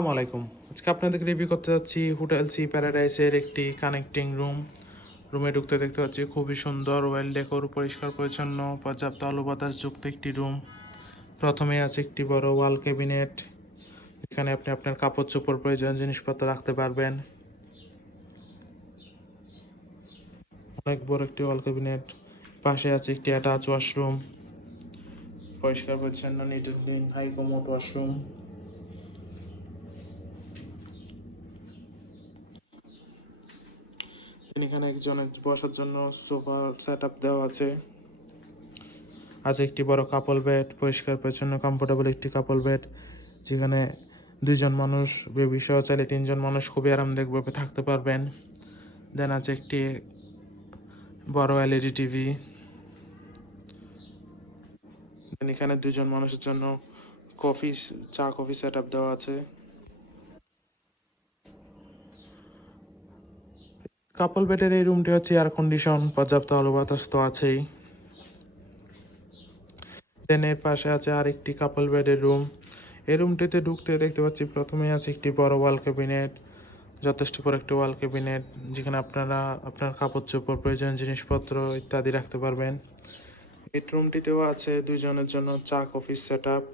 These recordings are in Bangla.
আসসালামু আলাইকুম। আজকে আপনাদেরকে রিভিউ করতে যাচ্ছি হোটেল সি প্যারাডাইসের একটি কানেক্টিং রুম। রুমে ঢুকতে দেখতে পাচ্ছি খুবই সুন্দর, ওয়েল ডেকোর, পরিষ্কার পরিচ্ছন্ন, পর্যাপ্ত আলো বাতাস যুক্ত একটি রুম। প্রথমে আছে একটি বড় ওয়াল ক্যাবিনেট, এখানে আপনি আপনার কাপড় চোপড় প্রয়োজনীয় জিনিসপত্র রাখতে পারবেন। অনেক বড় একটি ওয়াল ক্যাবিনেট। পাশে আছে একটি অ্যাটাচ ওয়াশরুম, পরিষ্কার পরিচ্ছন্ন, neat and clean, high commode washroom. এখানে একজনের বসার জন্য সোফা সেট আপ দেওয়া আছে। আছে একটি বড় কাপল বেড, পরিষ্কার পরিচ্ছন্ন কমফোর্টেবল একটি কাপল বেড, যেখানে দুইজন মানুষ, বেবি সহ চাইলে তিনজন মানুষ খুবই আরামদায়কভাবে থাকতে পারবেন। দেন আছে একটি বড় এলইডি টিভি। দেন এখানে দুইজন মানুষের জন্য কফি সেট আপ দেওয়া আছে। কাপল বেডের এই রুমটি হচ্ছে এয়ার কন্ডিশন, পর্যাপ্ত আলো বাতাস তো আছেই। দেন এর পাশে আছে আরেকটি কাপল বেডের রুম। এই রুমটিতে ঢুকতে দেখতে পাচ্ছি প্রথমে আছে একটি বড় ওয়াল ক্যাবিনেট, যথেষ্ট বড় একটি ওয়াল ক্যাবিনেট, যেখানে আপনারা আপনার কাপড় চোপড়, প্রয়োজনীয় জিনিসপত্র ইত্যাদি রাখতে পারবেন। বেডরুমটিতেও আছে দুইজনের জন্য কফি সেট আপ,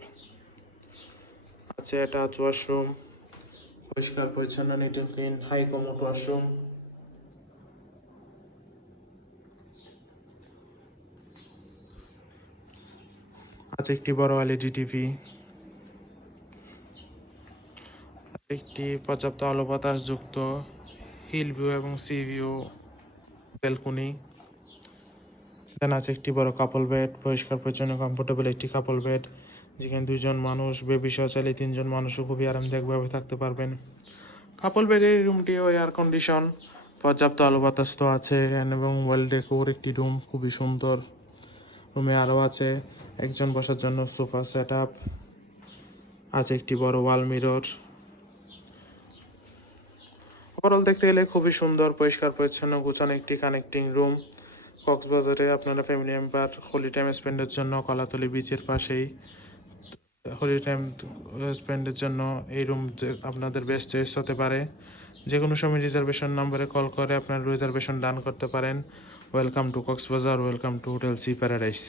আছে অ্যাটাচ ওয়াশরুম, পরিষ্কার পরিচ্ছন্ন, neat and clean, high commode washroom. আছে একটি বড় এলইডি টিভি, একটি পর্যাপ্ত আলো বাতাস যুক্ত হিল ভিউ এবং সি ভিউ ব্যালকনি। দেন আছে একটি বড় কাপল বেড, পরিষ্কার পরিচ্ছন্ন কমফোর্টেবল একটি কাপল বেড, যেখানে দুজন মানুষ, বেবি সহ চাইলে তিনজন মানুষও খুবই আরামদায়কভাবে থাকতে পারবেন। কাপল বেডের রুমটিও এয়ার কন্ডিশন, পর্যাপ্ত আলো বাতাস তো আছে, এবং ওয়েল ডেকোর একটি রুম, খুবই সুন্দর। রুমে আরও আছে একজন বসার জন্য সোফা সেট আপ, আছে একটি বড় ওয়াল মিরর। ওভারঅল দেখতে গেলে খুবই সুন্দর, পরিষ্কার পরিচ্ছন্ন, গোছানো একটি কানেক্টিং রুম। কক্সবাজারে আপনারা ফ্যামিলি মেম্বার হোলি টাইম স্পেন্ডের জন্য কলাতলি বিচের পাশেই হোলি টাইম স্পেন্ডের জন্য এই রুম আপনাদের বেস্ট চয়েস হতে পারে। যে কোনো সময় রিজার্ভেশন নাম্বারে কল করে আপনার রিজার্ভেশন ডান করতে পারেন। Welcome to Cox's Bazar, welcome to hotel sea paradise.